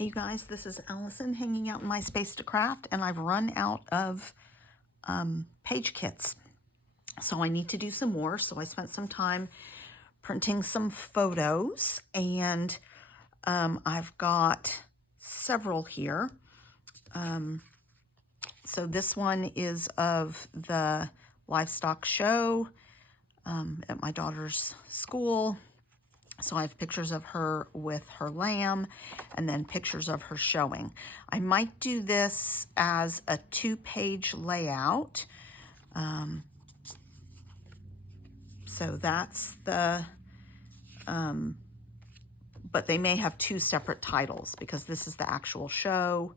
Hey you guys, this is Allison hanging out in my space to craft, and I've run out of page kits. So I need to do some more. So I spent some time printing some photos, and I've got several here. So this one is of the livestock show at my daughter's school. So I have pictures of her with her lamb and then pictures of her showing. I might do this as a 2-page layout. So that's the, but they may have 2 separate titles because this is the actual show.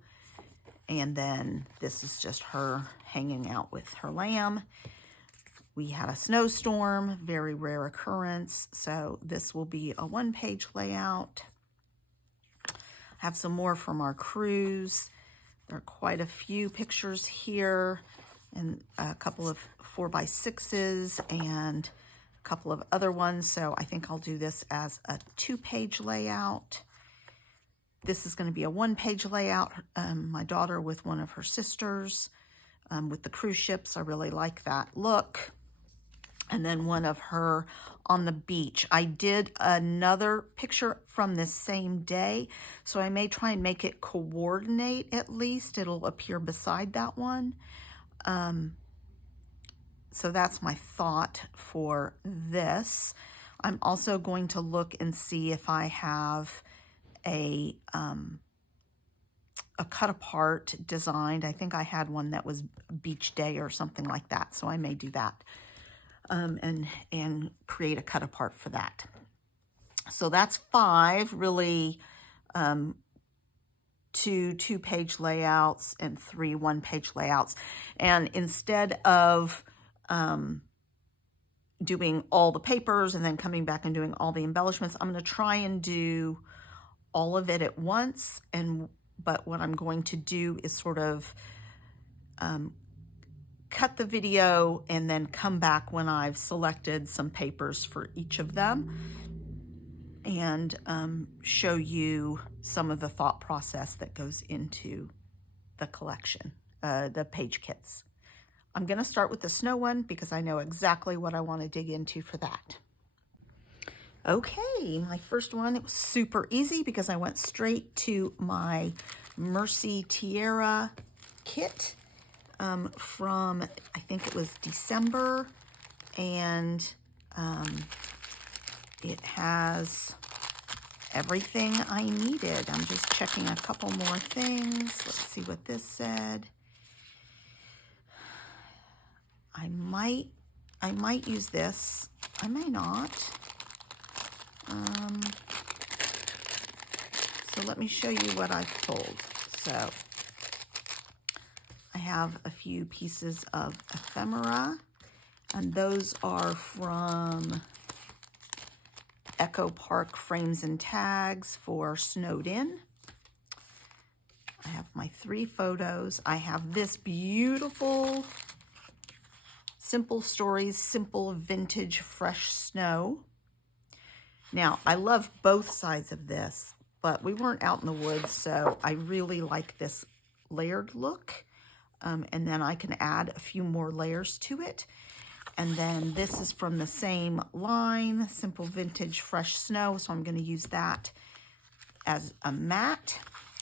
And then this is just her hanging out with her lamb. We had a snowstorm, very rare occurrence, so this will be a 1-page layout. I have some more from our cruise. There are quite a few pictures here, and a couple of 4x6s and a couple of other ones, so I think I'll do this as a 2-page layout. This is going to be a 1-page layout. My daughter with one of her sisters with the cruise ships. I really like that look. And then one of her on the beach. I did another picture from this same day, so I may try and make it coordinate at least. It'll appear beside that one. So that's my thought for this. I'm also going to look and see if I have a cut apart designed. I think I had one that was beach day or something like that, so I may do that. And create a cut apart for that. So that's 5 really, 2 2-page layouts and 3 1-page layouts. And instead of doing all the papers and then coming back and doing all the embellishments, I'm going to try and do all of it at once. But what I'm going to do is sort of cut the video and then come back when I've selected some papers for each of them and show you some of the thought process that goes into the collection, the page kits. I'm going to start with the snow one because I know exactly what I want to dig into for that. Okay, my first one, it was super easy because I went straight to my Mercy Tiara kit. From, I think it was December, and it has everything I needed. I'm just checking a couple more things. Let's see what this said. I might use this. I may not. So let me show you what I've pulled. So I have a few pieces of ephemera, and those are from Echo Park Frames and Tags for Snowed In. I have my 3 photos. I have this beautiful Simple Stories, Simple Vintage Fresh Snow. Now, I love both sides of this, but we weren't out in the woods, so I really like this layered look. And then I can add a few more layers to it. And then this is from the same line, Simple Vintage Fresh Snow. So I'm going to use that as a mat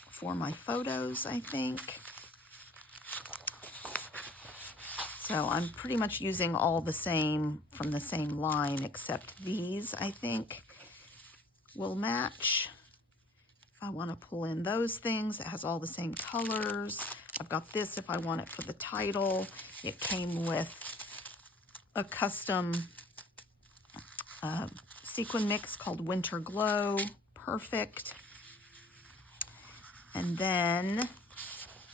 for my photos, I think. So I'm pretty much using all the same from the same line, except these, I think, will match. If I want to pull in those things, it has all the same colors. I've got this if I want it for the title. It came with a custom sequin mix called Winter Glow. Perfect. And then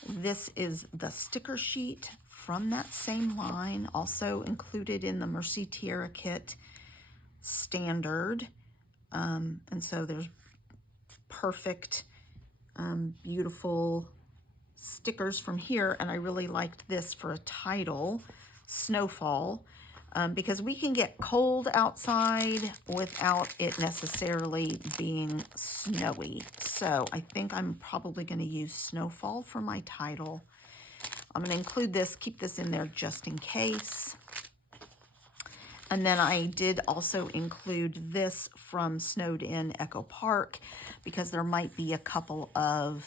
this is the sticker sheet from that same line, also included in the Mercy Tiara Kit standard. And so there's perfect, beautiful stickers from here, and I really liked this for a title, Snowfall. because we can get cold outside without it necessarily being snowy. So I think I'm probably going to use Snowfall for my title. I'm going to include this, keep this in there just in case. And then I did also include this from Snowed In Echo Park because there might be a couple of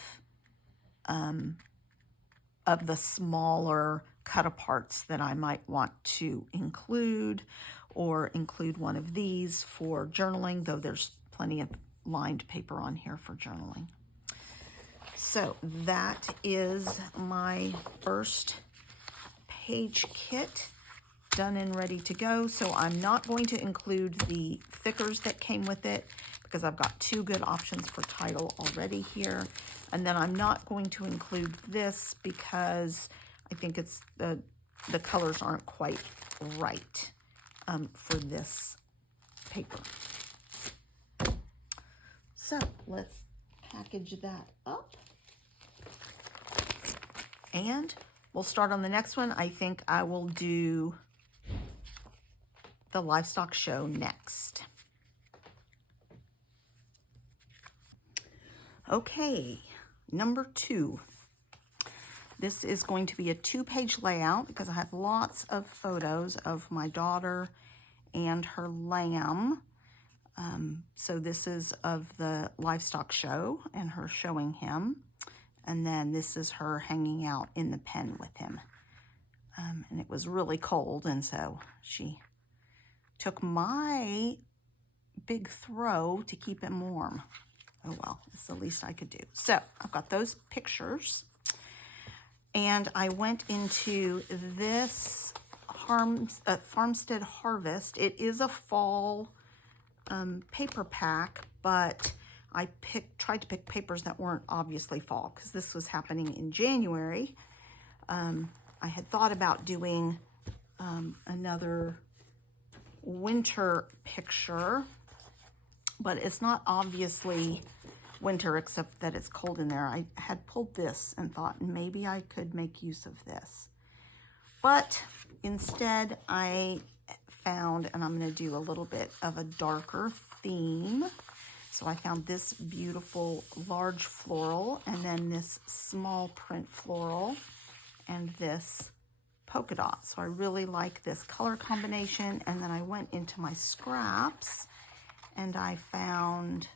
the smaller cut-aparts that I might want to include, or include one of these for journaling, though there's plenty of lined paper on here for journaling. So that is my first page kit done and ready to go. So I'm not going to include the thickers that came with it because I've got two good options for title already here. And then I'm not going to include this because I think it's the colors aren't quite right for this paper. So let's package that up. And we'll start on the next one. I think I will do the livestock show next. Okay, number 2. This is going to be a 2-page layout because I have lots of photos of my daughter and her lamb. So this is of the livestock show and her showing him. And then this is her hanging out in the pen with him. And it was really cold, and so she took my big throw to keep him warm. Oh well, it's the least I could do. So I've got those pictures. And I went into this Farmstead Harvest. It is a fall paper pack, but I tried to pick papers that weren't obviously fall because this was happening in January. I had thought about doing another winter picture, but it's not obviously winter except that it's cold in there. I had pulled this and thought maybe I could make use of this. But instead I found, and I'm going to do a little bit of a darker theme. So I found this beautiful large floral, and then this small print floral, and this polka dot. So I really like this color combination. And then I went into my scraps and I found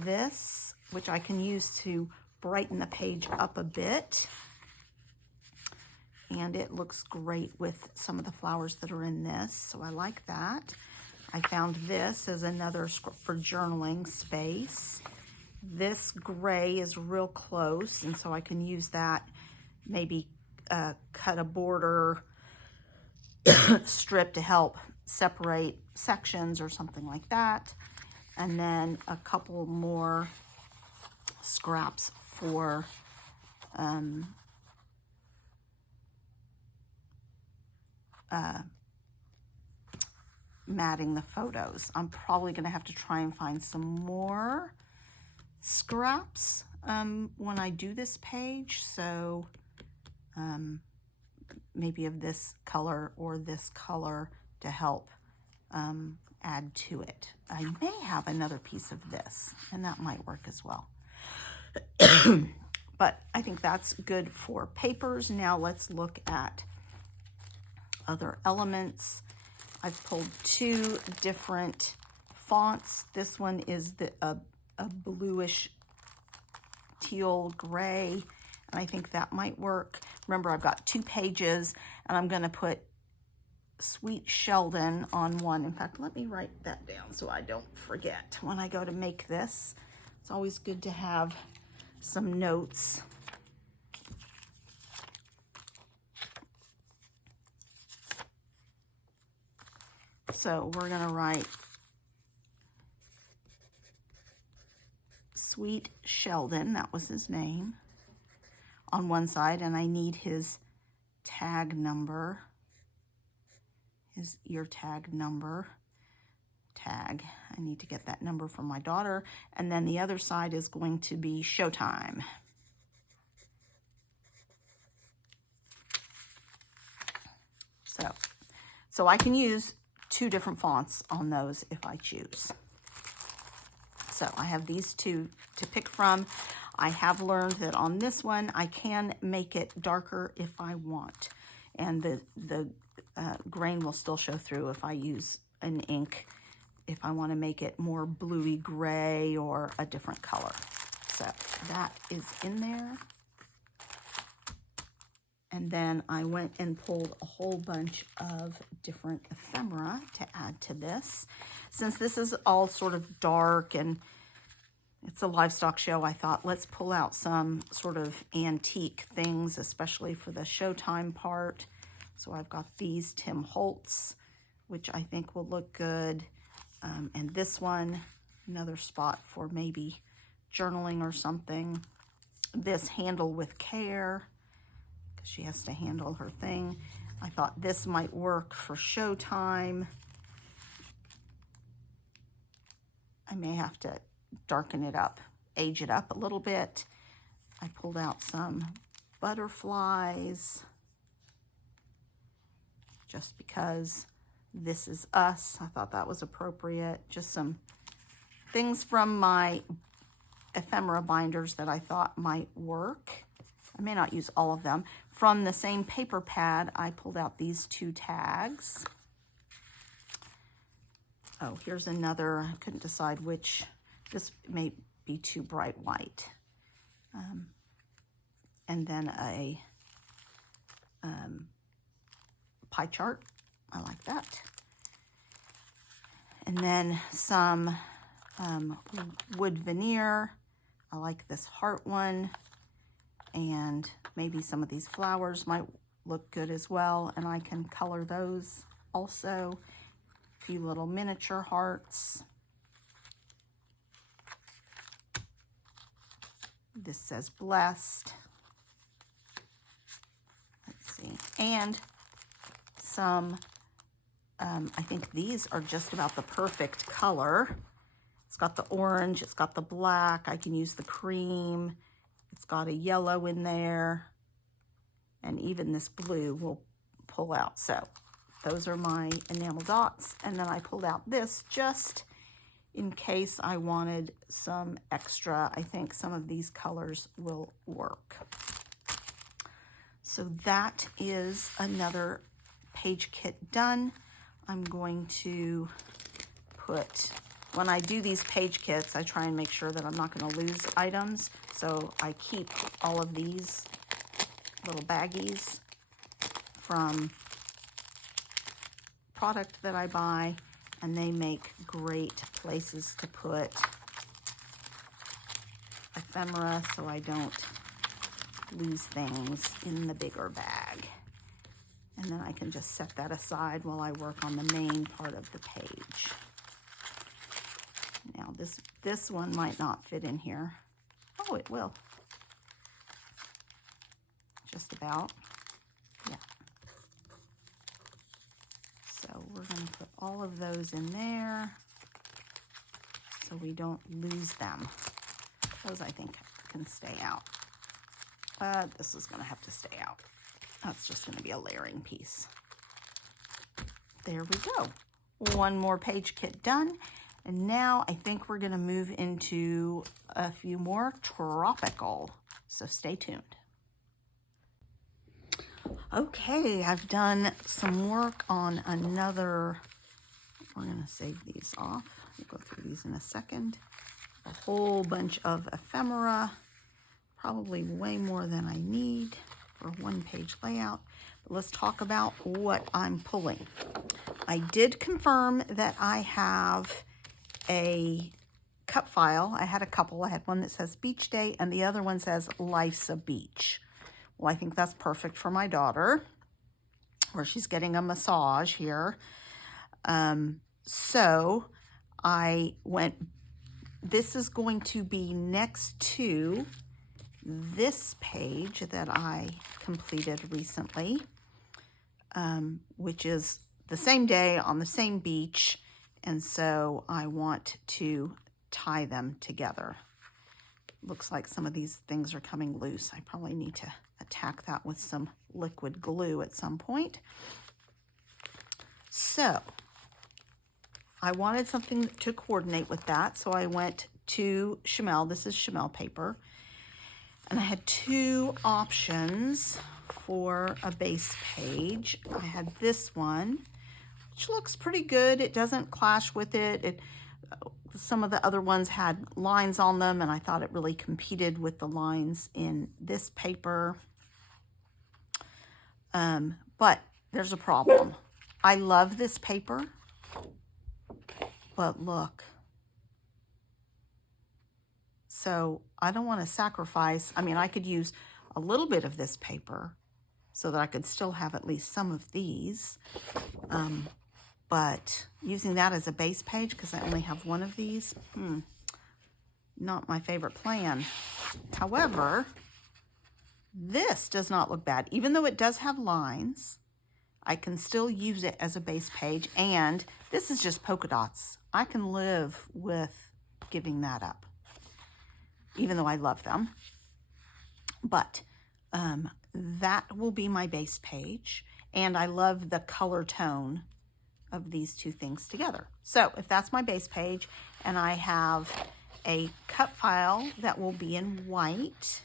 this, which I can use to brighten the page up a bit. And it looks great with some of the flowers that are in this, so I like that. I found this as another for journaling space. This gray is real close, and so I can use that, maybe cut a border strip to help separate sections or something like that. And then a couple more scraps for matting the photos. I'm probably going to have to try and find some more scraps when I do this page. So maybe of this color or this color to help add to it. I may have another piece of this, and that might work as well. But I think that's good for papers. Now let's look at other elements. I've pulled 2 different fonts. This one is a bluish teal gray, and I think that might work. Remember, I've got 2 pages, and I'm going to put Sweet Sheldon on one. In fact, let me write that down so I don't forget when I go to make this. It's always good to have some notes. So we're going to write Sweet Sheldon, that was his name, on one side, and I need his tag number, his ear tag number. I need to get that number from my daughter. And then the other side is going to be Showtime. So I can use 2 different fonts on those if I choose. So I have these 2 to pick from. I have learned that on this one, I can make it darker if I want. And the grain will still show through if I use an ink, if I want to make it more bluey gray or a different color. So that is in there. And then I went and pulled a whole bunch of different ephemera to add to this. Since this is all sort of dark and it's a livestock show, I thought let's pull out some sort of antique things, especially for the Showtime part. So I've got these Tim Holtz, which I think will look good. And this one, another spot for maybe journaling or something. This Handle with Care, because she has to handle her thing. I thought this might work for Showtime. I may have to darken it up, age it up a little bit. I pulled out some butterflies just because this is us. I thought that was appropriate. Just some things from my ephemera binders that I thought might work. I may not use all of them. From the same paper pad, I pulled out these 2 tags. Oh, here's another. I couldn't decide which. This may be too bright white. And then a pie chart. I like that. And then some wood veneer. I like this heart one. And maybe some of these flowers might look good as well. And I can color those also. A few little miniature hearts. This says blessed. Let's see. And some, I think these are just about the perfect color. It's got the orange, it's got the black. I can use the cream. It's got a yellow in there. And even this blue will pull out. So those are my enamel dots. And then I pulled out this just in case I wanted some extra. I think some of these colors will work. So that is another page kit done. I'm going to put, when I do these page kits, I try and make sure that I'm not going to lose items. So I keep all of these little baggies from product that I buy, and they make great places to put ephemera so I don't lose things in the bigger bag. And then I can just set that aside while I work on the main part of the page. Now this one might not fit in here. Oh, it will. Just about. Yeah. So we're going to put all of those in there so we don't lose them. Those I think can stay out. But this is going to have to stay out. That's just going to be a layering piece. There we go. One more page kit done. And now I think we're going to move into a few more tropical. So stay tuned. Okay, I've done some work on another. We're going to save these off. We'll go through these in a second. A whole bunch of ephemera. Probably way more than I need for one page layout. But let's talk about what I'm pulling. I did confirm that I have a cup file. I had a couple. I had one that says Beach Day and the other one says Life's a Beach. Well, I think that's perfect for my daughter, where she's getting a massage here. So I went, this is going to be next to this page that I completed recently, which is the same day on the same beach. And so I want to tie them together. Looks like some of these things are coming loose. I probably need to attack that with some liquid glue at some point. So I wanted something to coordinate with that, so I went to Shimelle. This is Shimelle paper. And I had two options for a base page. I had this one, which looks pretty good. It doesn't clash with it. Some of the other ones had lines on them, and I thought it really competed with the lines in this paper. But there's a problem. I love this paper, but look. So I don't want to sacrifice. I mean, I could use a little bit of this paper so that I could still have at least some of these. But using that as a base page, because I only have one of these, not my favorite plan. However, this does not look bad. Even though it does have lines, I can still use it as a base page. And this is just polka dots. I can live with giving that up, even though I love them. But that will be my base page. And I love the color tone of these two things together. So if that's my base page, and I have a cut file that will be in white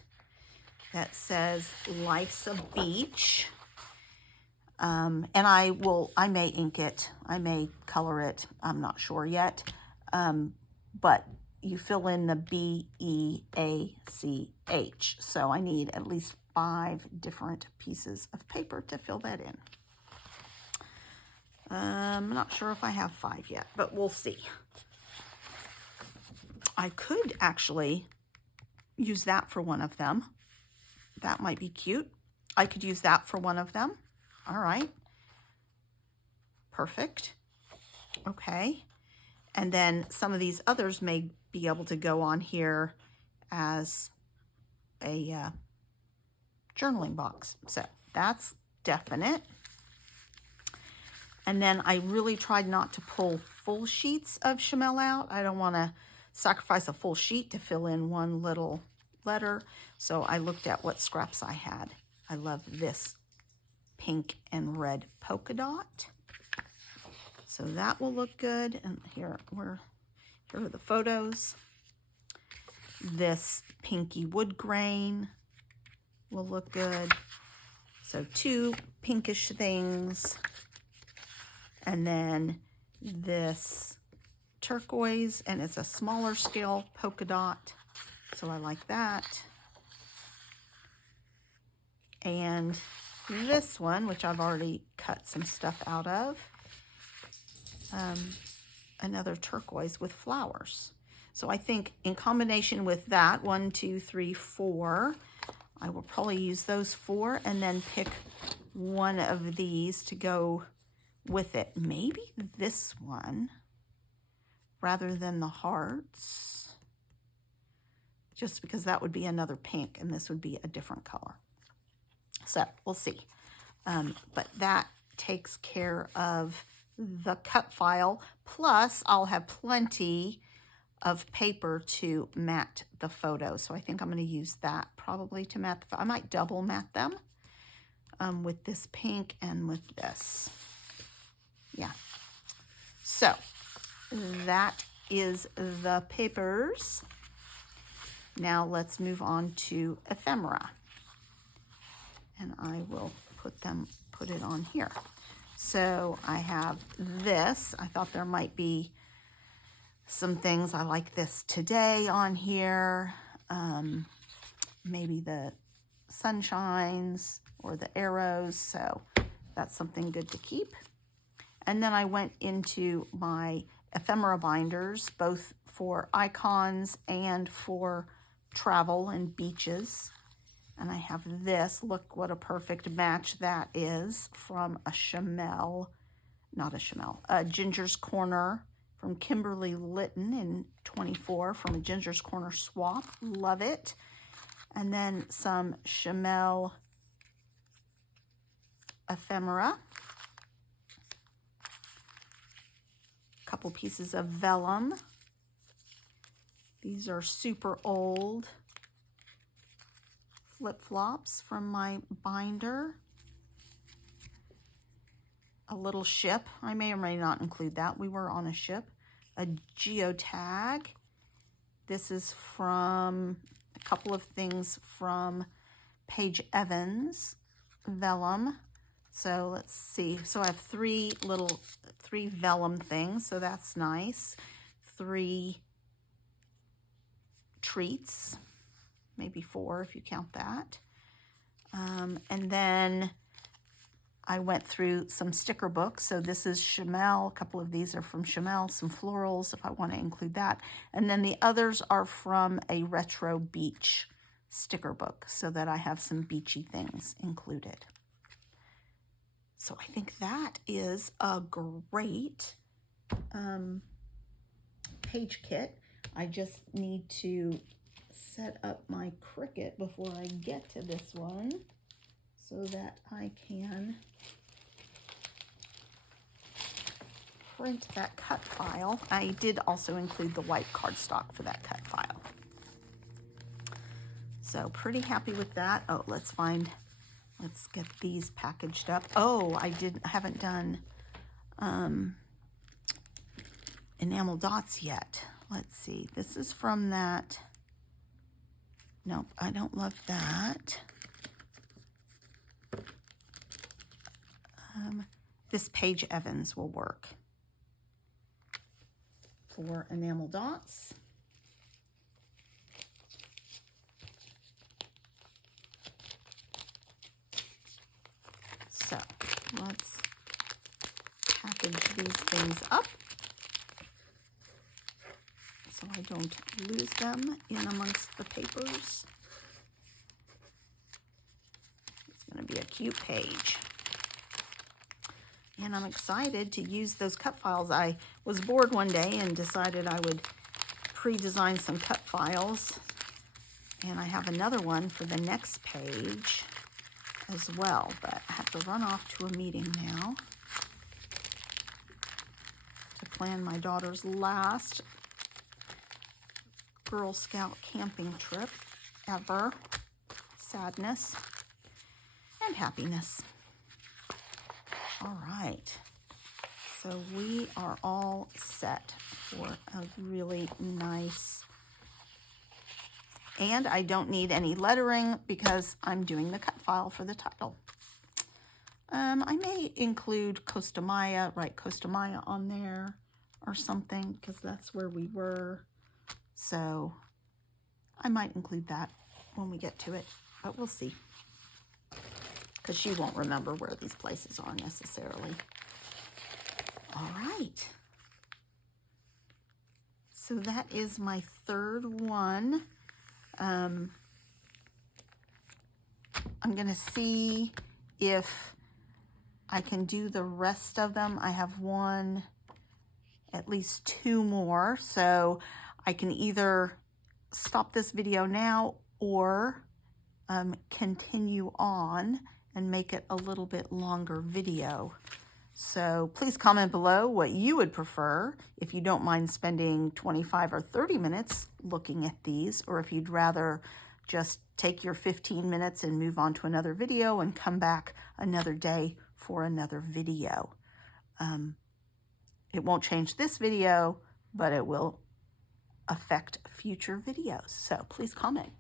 that says Life's a Beach. And I may ink it, I may color it, I'm not sure yet. But you fill in the B-E-A-C-H. So I need at least 5 different pieces of paper to fill that in. I'm not sure if I have 5 yet, but we'll see. I could actually use that for one of them. That might be cute. I could use that for one of them. All right. Perfect. Okay. And then some of these others may be able to go on here as a journaling box. So that's definite. And then I really tried not to pull full sheets of Shimelle out. I don't want to sacrifice a full sheet to fill in one little letter. So I looked at what scraps I had. I love this pink and red polka dot. So that will look good. And here are the photos. This pinky wood grain will look good. So 2 pinkish things. And then this turquoise, and it's a smaller scale polka dot. So I like that. And this one, which I've already cut some stuff out of, another turquoise with flowers. So I think in combination with that, 1, 2, 3, 4, I will probably use those 4 and then pick one of these to go with it. Maybe this one rather than the hearts, just because that would be another pink and this would be a different color. So we'll see. But that takes care of the cut file. Plus I'll have plenty of paper to mat the photo. So I think I'm going to use that probably to mat the, I might double mat them with this pink and with this. Yeah. So that is the papers. Now let's move on to ephemera. And I will put it on here. So I have this. I thought there might be some things I like this today on here. Maybe the sunshines or the arrows. So that's something good to keep. And then I went into my ephemera binders, both for icons and for travel and beaches. And I have this. Look what a perfect match that is from a Shimelle, not a Shimelle, a Ginger's Corner from Kimberly Litton in 24 from a Ginger's Corner swap. Love it. And then some Shimelle ephemera. Couple pieces of vellum. These are super old flip-flops from my binder. a little ship. I may or may not include that. We were on a ship. A geotag. This is from a couple of things from Paige Evans vellum. So let's see. So I have three vellum things. So that's nice. 3 treats, maybe 4 if you count that. And then I went through some sticker books. So this is Shimelle. A couple of these are from Shimelle, some florals if I want to include that. And then the others are from a retro beach sticker book so that I have some beachy things included. So I think that is a great page kit. I just need to set up my Cricut before I get to this one so that I can print that cut file. I did also include the white cardstock for that cut file. So pretty happy with that. Oh, let's get these packaged up. Oh, I haven't done enamel dots yet. Let's see. This is from that. Nope, I don't love that. This Paige Evans will work for enamel dots. So let's package these things up so I don't lose them in amongst the papers. It's going to be a cute page. And I'm excited to use those cut files. I was bored one day and decided I would pre-design some cut files. And I have another one for the next page as well. But I have to run off to a meeting now to plan my daughter's last Girl Scout camping trip ever. Sadness and happiness. All right, so we are all set for a really nice, and I don't need any lettering because I'm doing the cut file for the title. I may include Costa Maya, write Costa Maya on there or something because that's where we were. So I might include that when we get to it, but we'll see. Because she won't remember where these places are necessarily. All right. So that is my third one. I'm going to see if I can do the rest of them. I have at least 2 more. So I can either stop this video now or continue on and make it a little bit longer video. So please comment below what you would prefer, if you don't mind spending 25 or 30 minutes looking at these, or if you'd rather just take your 15 minutes and move on to another video and come back another day for another video. It won't change this video, but it will affect future videos. So please comment.